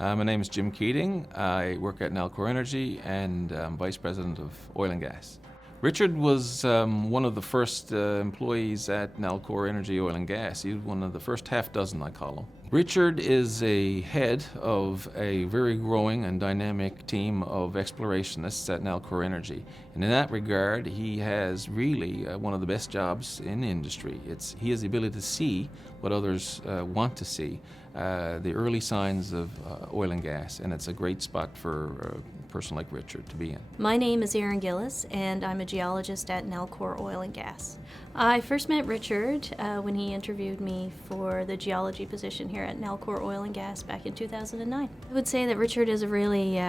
My name is Jim Keating. I work at Nalcor Energy and I'm Vice President of Oil and Gas. Richard was one of the first employees at Nalcor Energy Oil and Gas. He was one of the first half dozen, I call him. Richard is a head of a very growing and dynamic team of explorationists at Nalcor Energy. And in that regard, he has really one of the best jobs in the industry. He has the ability to see what others want to see, the early signs of oil and gas, and it's a great spot for a person like Richard to be in. My name is Erin Gillis, and I'm a geologist at Nalcor Oil and Gas. I first met Richard when he interviewed me for the geology position here at Nalcor Oil and Gas back in 2009. I would say that Richard is a really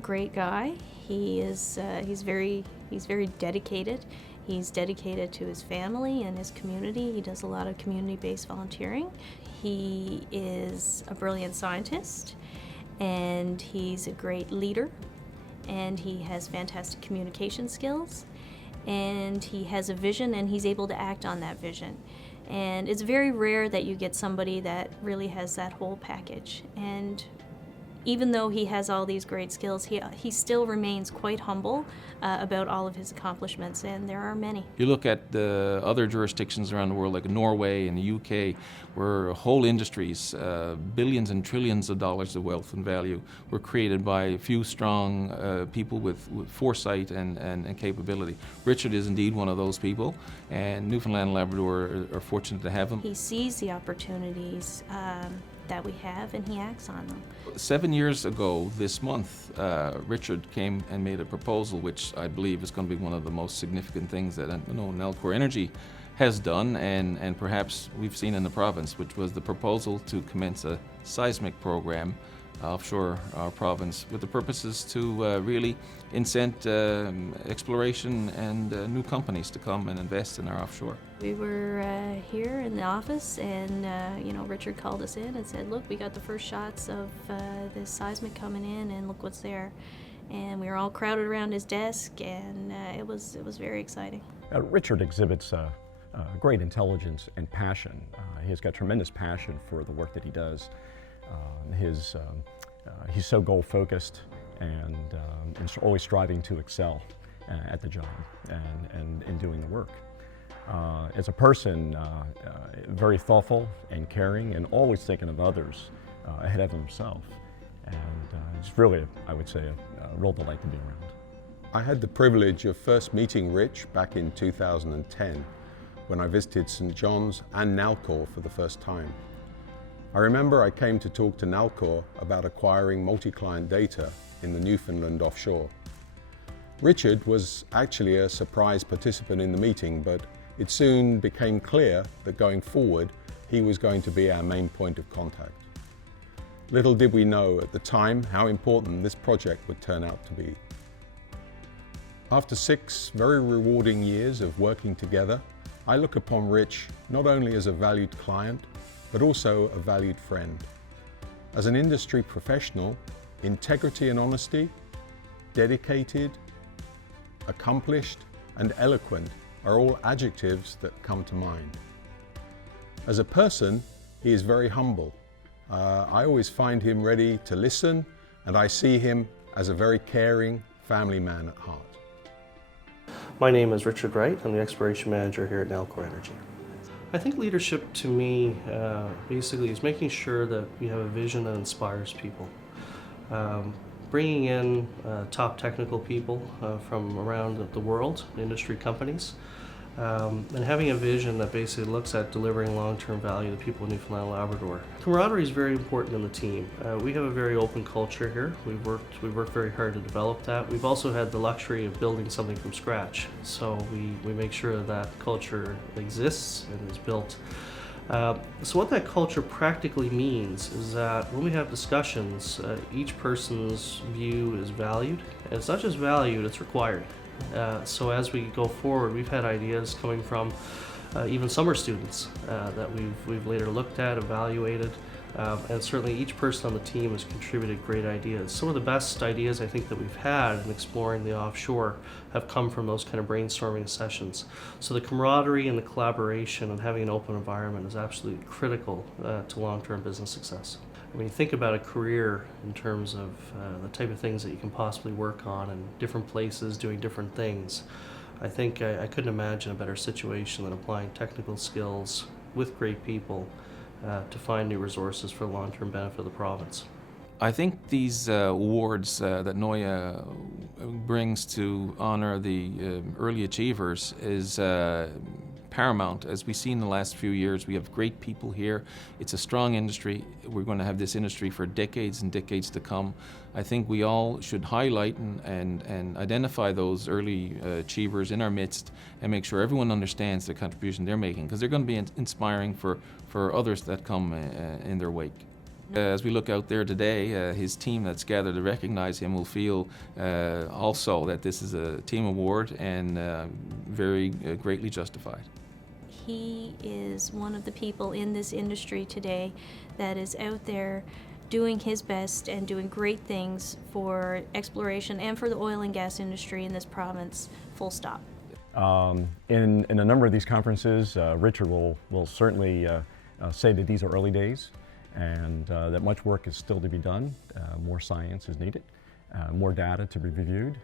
great guy. He's very dedicated. He's dedicated to his family and his community. He does a lot of community-based volunteering. He is a brilliant scientist, and he's a great leader, and he has fantastic communication skills, and he has a vision, and he's able to act on that vision. And it's very rare that you get somebody that really has that whole package. And even though he has all these great skills, he still remains quite humble about all of his accomplishments, and there are many. You look at the other jurisdictions around the world, like Norway and the UK, where whole industries, billions and trillions of dollars of wealth and value, were created by a few strong people with foresight and capability. Richard is indeed one of those people, and Newfoundland and Labrador are fortunate to have him. He sees the opportunities that we have, and he acts on them. 7 years ago this month, Richard came and made a proposal which I believe is going to be one of the most significant things that Nalcor Energy has done and perhaps we've seen in the province, which was the proposal to commence a seismic program offshore our province with the purposes to really incent exploration and new companies to come and invest in our offshore. We were here in the office, and Richard called us in and said, "Look, we got the first shots of this seismic coming in, and look what's there." And we were all crowded around his desk, and it was very exciting. Richard exhibits great intelligence and passion. He's got tremendous passion for the work that he does. He's so goal-focused and always striving to excel at the job and in doing the work. As a person, very thoughtful and caring and always thinking of others ahead of himself. And it's really, I would say, a real delight to be around. I had the privilege of first meeting Rich back in 2010 when I visited St. John's and Nalcor for the first time. I remember I came to talk to Nalcor about acquiring multi-client data in the Newfoundland offshore. Richard was actually a surprise participant in the meeting, but it soon became clear that going forward, he was going to be our main point of contact. Little did we know at the time how important this project would turn out to be. After 6 very rewarding years of working together, I look upon Rich not only as a valued client, but also a valued friend. As an industry professional, integrity and honesty, dedicated, accomplished, and eloquent are all adjectives that come to mind. As a person, he is very humble. I always find him ready to listen, and I see him as a very caring family man at heart. My name is Richard Wright. I'm the Exploration Manager here at Nalcor Energy. I think leadership to me basically is making sure that we have a vision that inspires people. Bringing in top technical people from around the world, industry companies, and having a vision that basically looks at delivering long-term value to people in Newfoundland and Labrador. Camaraderie is very important in the team. We have a very open culture here. We've worked very hard to develop that. We've also had the luxury of building something from scratch, so we make sure that culture exists and is built. So what that culture practically means is that when we have discussions, each person's view is valued, and it's not just valued, it's required. So as we go forward, we've had ideas coming from even summer students that we've later looked at, evaluated, and certainly each person on the team has contributed great ideas. Some of the best ideas I think that we've had in exploring the offshore have come from those kind of brainstorming sessions. So the camaraderie and the collaboration and having an open environment is absolutely critical to long-term business success. When you think about a career in terms of the type of things that you can possibly work on in different places, doing different things, I think I couldn't imagine a better situation than applying technical skills with great people to find new resources for the long-term benefit of the province. I think these awards that Noia brings to honor the early achievers is paramount. As we've seen in the last few years, we have great people here. It's a strong industry. We're going to have this industry for decades and decades to come. I think we all should highlight and identify those early achievers in our midst and make sure everyone understands the contribution they're making, because they're going to be inspiring for others that come in their wake. As we look out there today, his team that's gathered to recognize him will feel also that this is a team award and very greatly justified. He is one of the people in this industry today that is out there doing his best and doing great things for exploration and for the oil and gas industry in this province, full stop. In a number of these conferences, Richard will certainly say that these are early days, and that much work is still to be done. More science is needed, more data to be reviewed,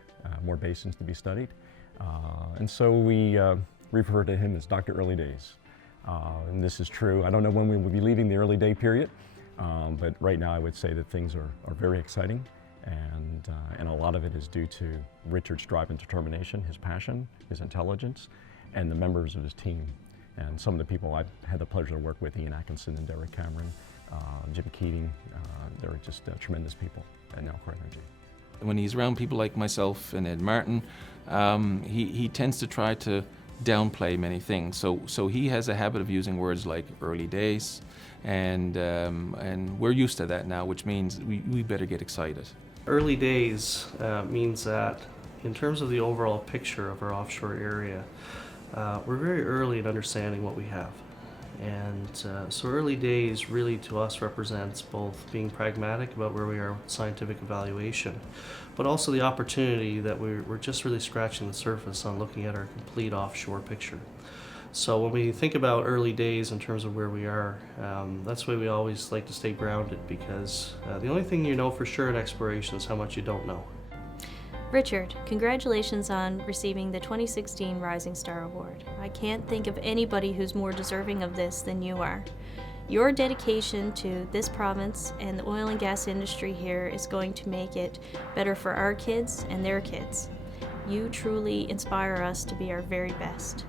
more basins to be studied. And so we refer to him as Dr. Early Days. And this is true. I don't know when we will be leaving the early day period, but right now I would say that things are very exciting, and a lot of it is due to Richard's drive and determination, his passion, his intelligence, and the members of his team. And some of the people I've had the pleasure to work with, Ian Atkinson and Derek Cameron, Jim Keating, they're just tremendous people at Nalcor Energy. When he's around people like myself and Ed Martin, he tends to try to downplay many things. So he has a habit of using words like early days, and we're used to that now, which means we better get excited. Early days means that in terms of the overall picture of our offshore area, we're very early in understanding what we have. And so early days really to us represents both being pragmatic about where we are with scientific evaluation, but also the opportunity that we're just really scratching the surface on looking at our complete offshore picture. So when we think about early days in terms of where we are, that's why we always like to stay grounded, because the only thing you know for sure in exploration is how much you don't know. Richard, congratulations on receiving the 2016 Rising Star Award. I can't think of anybody who's more deserving of this than you are. Your dedication to this province and the oil and gas industry here is going to make it better for our kids and their kids. You truly inspire us to be our very best.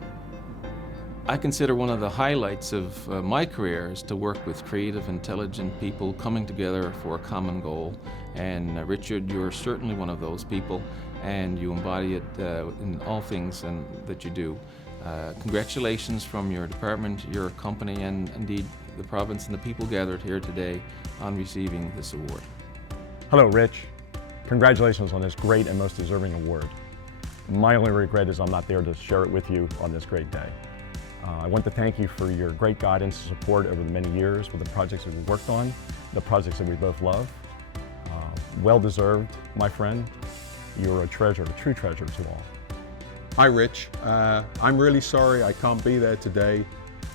I consider one of the highlights of my career is to work with creative, intelligent people coming together for a common goal. And Richard, you're certainly one of those people, and you embody it in all things that you do. Congratulations from your department, your company, and indeed the province and the people gathered here today on receiving this award. Hello, Rich. Congratulations on this great and most deserving award. My only regret is I'm not there to share it with you on this great day. I want to thank you for your great guidance and support over the many years with the projects that we've worked on, the projects that we both love. Well deserved, my friend. You're a treasure, a true treasure to all. Hi Rich, I'm really sorry I can't be there today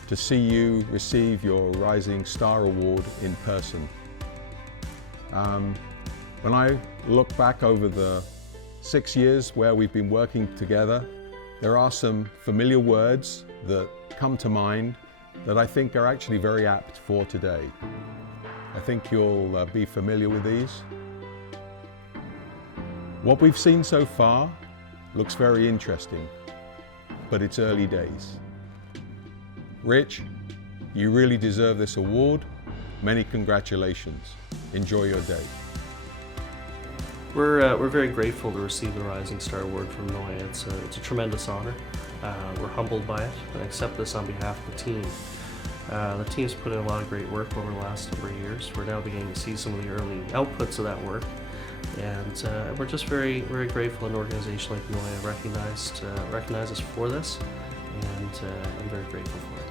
to see you receive your Rising Star Award in person. When I look back over the 6 years where we've been working together, there are some familiar words that come to mind that I think are actually very apt for today. I think you'll be familiar with these. What we've seen so far looks very interesting, but it's early days. Rich, you really deserve this award. Many congratulations. Enjoy your day. We're very grateful to receive the Rising Star Award from Noia. It's a tremendous honor. We're humbled by it and accept this on behalf of the team. The team's put in a lot of great work over the last number of years. We're now beginning to see some of the early outputs of that work, and we're just very, very grateful an organization like Noia recognize us for this, and I'm very grateful for it.